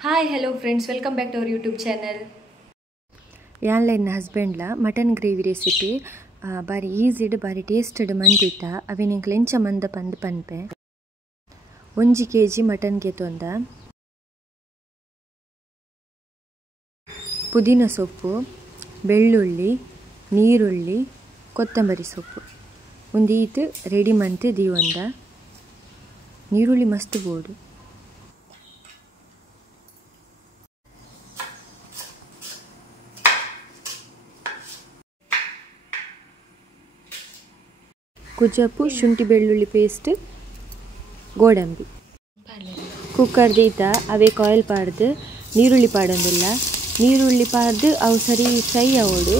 Hi, hello friends, welcome back to our YouTube channel. ನನ್ನ ಹಸ್ಬೆಂಡ್ಲ mutton gravy recipe ಬಾರಿ ಈಸಿಡ್ ಬಾರಿ tasted ಮಂದಿತ್ತ ಅವಿನಿಂಗ್ ಎಂಚ ಮಂದ ಪಂದ್ ಪನ್ಪೆ 1 kg ಮಟನ್ಗೆ ತೊಂದ ಪುದೀನ ಸೊಪ್ಪು ಬೆಳ್ಳುಳ್ಳಿ ನೀರುಳ್ಳಿ ಕೊತ್ತಂಬರಿ ಸೊಪ್ಪು ಒಂದೀತು ರೆಡಿ ಮಂತ್ ದೀವಂದ ನೀರುಳ್ಳಿ ಮಸ್ತ್ ಬೋಡು ಕುಜಪ್ಪು ಶುಂಠಿ ಬೆಳ್ಳುಳ್ಳಿ ಪೇಸ್ಟ್ ಗೋಡಂಬಿ ಕುಕ್ಕರ್ ದೀತ ಅವಕ್ಕೆ ಆಯಿಲ್ ಪಾಡ್ದು ನೀರುಳ್ಳಿ ಪಾಡೋದಿಲ್ಲ ನೀರುಳ್ಳಿ ಪಾಡ್ದು ಅವು ಸರಿ ಫ್ರೈ ಆಗೋಡು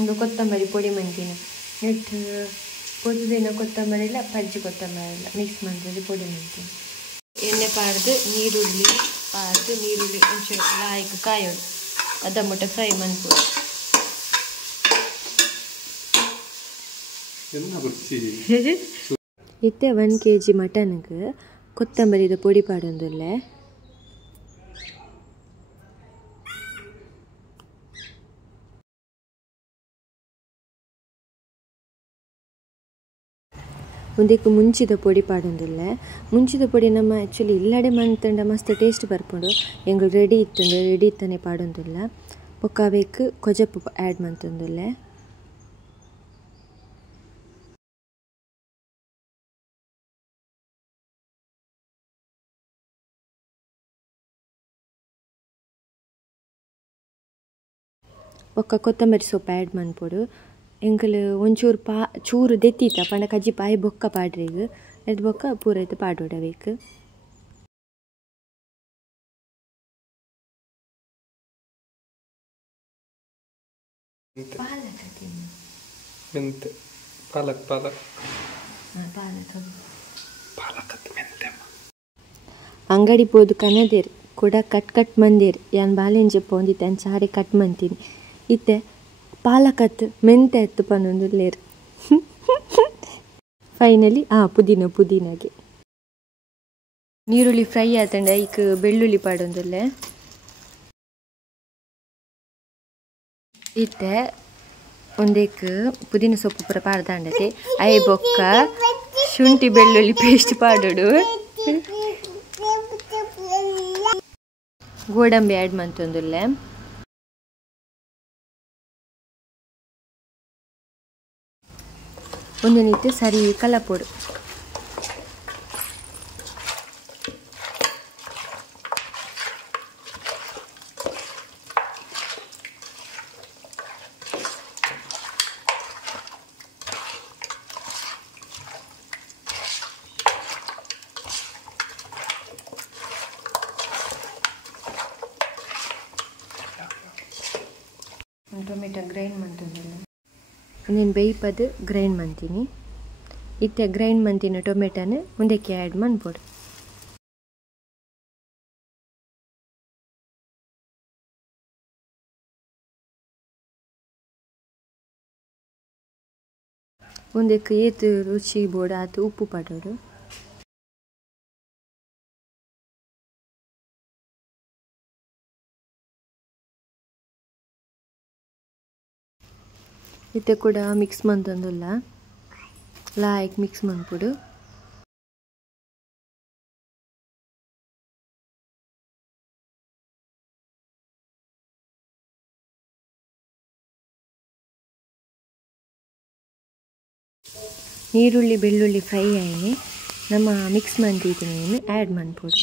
ಒಂದು ಕೊತ್ತಂಬರಿ ಪೊಡಿ ಮಂತಿನ ನೆಟ್ ಪೊದಿನ ಕೊತ್ತಂಬರಿ ಇಲ್ಲ ಪಜ್ಜಿ ಕೊತ್ತಂಬರಿ ಇಲ್ಲ ಮಿಕ್ಸ್ ಮಾಡ್ತದೆ ಪೊಡಿ ಮಂತೀನಿ ಎಣ್ಣೆ ಪಾಡ್ದು ನೀರುಳ್ಳಿ ಪಾಡ್ದು ನೀರುಳ್ಳಿ ಒಂಚೂರು ಲಾಯ್ಕ್ ಕಾಯೋದು ಅದ ಮುಟ್ಟ ಫ್ರೈ ಮಾಡ್ಬೋದು ಇತ್ತೆ 1 kg ಮಟನ್ಗೆ ಕೊತ್ತಂಬರಿದ ಪೊಡಿ ಪಾಡೊಂದುಲ್ಲೆ ಒಂದಕ್ಕೆ ಮುಂಚಿದ ಪೊಡಿ ಪಾಡೊಂದಿಲ್ಲ ಮುಂಚಿದ ಪೊಡಿ ನಮ್ಮ ಆ್ಯಕ್ಚುಲಿ ಇಲ್ಲಡೆ ಮಂತಂಡ ಮಸ್ತ್ ಟೇಸ್ಟ್ ಬರ್ಪುಂಡು ಎಂಗಳು ರೆಡಿ ಇತ್ತನೆ ಪಾಡೊಂದಿಲ್ಲ ಬೊಕ್ಕ ಬೇಕು ಕೊಜಪ್ಪು ಆ್ಯಡ್ ಮಂತೊಂದಿಲ್ಲ ಬೊಕ್ಕ ಕೊತ್ತಂಬರಿ ಸೊಪ್ಪು ಆ್ಯಡ್ ಮನ್ಪೊಡು ಎಂಕಲ್ ಒಂಚೂರು ಚೂರು ದೆತ್ತಿತ್ತ ಪಂಡ ಕಜ್ಜಿ ಪಾಯಿ ಬೊಕ್ಕ ಪಾಡ್ರಿಗ್ ಅದು ಬೊಕ್ಕ ಪೂರೈತೆ ಪಾಡೋಡಬೇಕು ಅಂಗಡಿ ಪೋದು ಕನದೇರ್ ಕೂಡ ಕಟ್ ಮಂದಿರ್ ಯಾನ್ ಬಾಲೆಂಜೆ ಪೋಂದಿತ್ತೆ ಅನ್ ಚಾರೆ ಕಟ್ ಮಂತೀನಿ ಇತ್ತೆ ಪಾಲಕತ್ ಮೆಂತೆ ಎತ್ತು ಪನ್ನೊಂದು ಲೇರ್ ಫೈನಲಿ ಪುದೀನಗೆ ನೀರುಳ್ಳಿ ಫ್ರೈ ಆತಂಡ ಈಗ ಬೆಳ್ಳುಳ್ಳಿ ಪಾಡೊಂದುಲ್ಲೆ ಇತ್ತೆ ಒಂದೇಕ್ ಪುದೀನ ಸೊಪ್ಪು ಪೂರ ಪಾಡ್ದಾಂಡತೆ ಐ ಬೊಕ್ಕ ಶುಂಠಿ ಬೆಳ್ಳುಳ್ಳಿ ಪೇಸ್ಟ್ ಪಾಡೋಡು ಗೋಡಂಬಿ ಆ್ಯಡ್ ಮಂತೊಂದುಲ್ಲೆ ಒಂದು ನೀರು ಸರಿ ಕಲಪೊಡು ಟೊಮೆಟೊ ಗ್ರೈಂಡ್ ಮಾಡ್ತಿದ್ದಿಲ್ಲ ನೀನು ಬೇಯ್ಪದು ಗ್ರೈಂಡ್ ಮಾಡ್ತೀನಿ ಇತ್ತೆ ಗ್ರೈಂಡ್ ಮಂತಿನ ಟೊಮೆಟೊನ ಮುಂದಕ್ಕೆ ಆ್ಯಡ್ ಮಾಡ್ಬೋದು ಮುಂದಕ್ಕೆ ಏತು ರುಚಿ ಬೋರ್ಡ್ ಆತು ಉಪ್ಪು ಪಾಡೋಡು ಇತ್ತೆ ಕೂಡ ಮಿಕ್ಸ್ ಮಂತೊಂದುಲ್ಲ ಲಾಯ್ಕ್ ಮಿಕ್ಸ್ ಮಾಡ್ಬಿಡು ನೀರುಳ್ಳಿ ಬೆಳ್ಳುಳ್ಳಿ ಫ್ರೈ ಆಯ್ನಿ ನಮ್ಮ ಮಿಕ್ಸ್ ಮಂದಿದ್ದೀನಿ ಆ್ಯಡ್ ಮಾಡ್ಬೋದು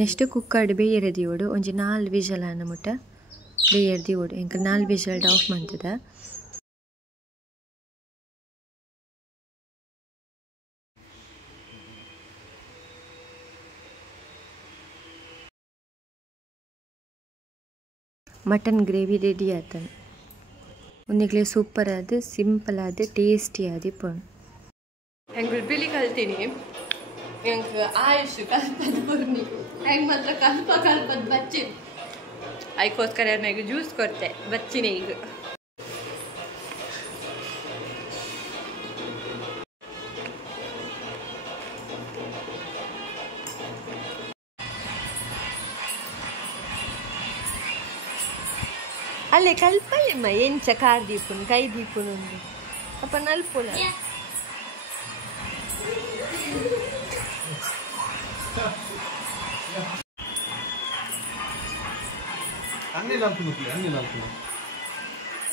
ನೆಕ್ಸ್ಟ್ ಕುಕ್ಕರ್ಡ್ ಬೇಯರದಿಯೋಡು ಒಂಜಿ 4 ವಿಷಲ್ ಆನ ಮುಟ್ಟ ಬೇಯರ್ದಿಯೋಡು ಎಂಕ 4 ವಿಷಲ್ಡ್ ಆಫ್ ಮಂತದ ಮಟನ್ ಗ್ರೇವಿ ರೆಡಿ ಆತನ ಒಂದಿಗ್ಲೇ ಸೂಪರ್ ಆದ ಸಿಂಪಲ್ ಆದ ಟೇಸ್ಟಿ ಆದ ಇಪ್ಪುಂಡು ಹೆಂಗೆ ಬಿಳಿ ಕಲ್ತೀನಿ ಹೆಂಗೆ ಆಯುಷ್ ಕಲ್ಪದ ಪೂರ್ಣಿ ಹೆಂಗೆ ಮಾತ್ರ ಕಲ್ಪದ ಬಚ್ಚಿ ಅದಕ್ಕೋಸ್ಕರ ನನಗೆ ಜ್ಯೂಸ್ ಕೊಡ್ತೆ ಬಚ್ಚಿನೇ ಈಗ ಅಲ್ಲೇ ಕಲ್ಪಲ್ಲಮ್ಮ ಎಂಚ ಕಾರ್ ದೀಪುನು ಕೈ ದೀಪುನು ಅಪ್ಪ ನಲ್ಪುಲ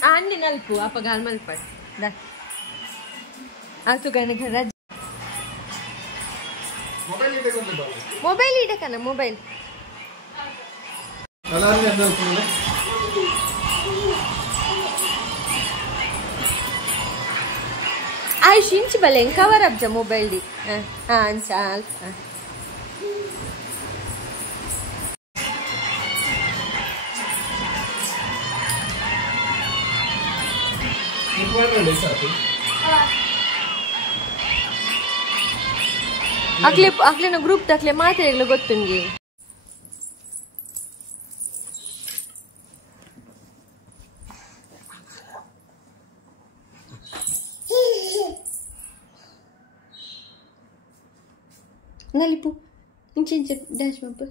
अन्नी नल्पु आप गाल मल पड़ दा आ तो गाने घर राज मोबाइल इडे कना मोबाइल अलार्म अंदर सुनो आई शिंच बले कवर अप जा मोबाइल दी हां अंसाल अगले ना ग्रुप तकले माते गोत्तुंगे नलिपु इंच इंच डैश मप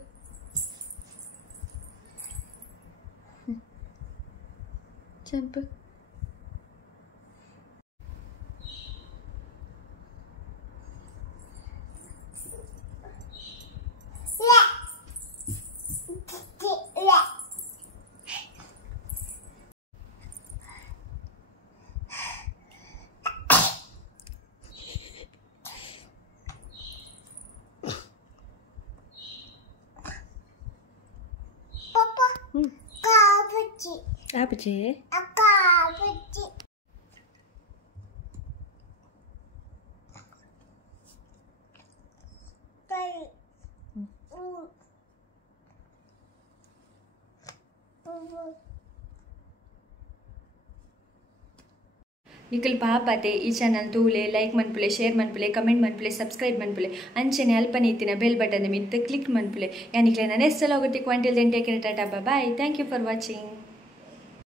जंप apa sih? Apa sih? निकल पापते ಈ ಚಾನಲ್ ತೂಲೆ ಲೈಕ್ ಮನ್ಪುಲೆ ಶೇರ್ ಮನ್ಪುಲೆ ಕಮೆಂಟ್ ಮನ್ಪುಲೆ ಸಬ್ಸ್ಕ್ರೈಬ್ ಮನ್ಪುಲೆ ಅಂಚನೆ ಅಲ್ಪನೆ ಇತ್ತಿನ ಬೆಲ್ ಬಟನ್ ಮಿತ್ತ ಕ್ಲಿಕ್ ಮನ್ಪುಲೆ ಯಾನಿಕ್ಲೆ ನಾನು ಎಷ್ಟೆಲ್ಲ ಹೋಗುತ್ತೆ ಕ್ವಾಂಟಲ್ then take care tata bye thank you for watching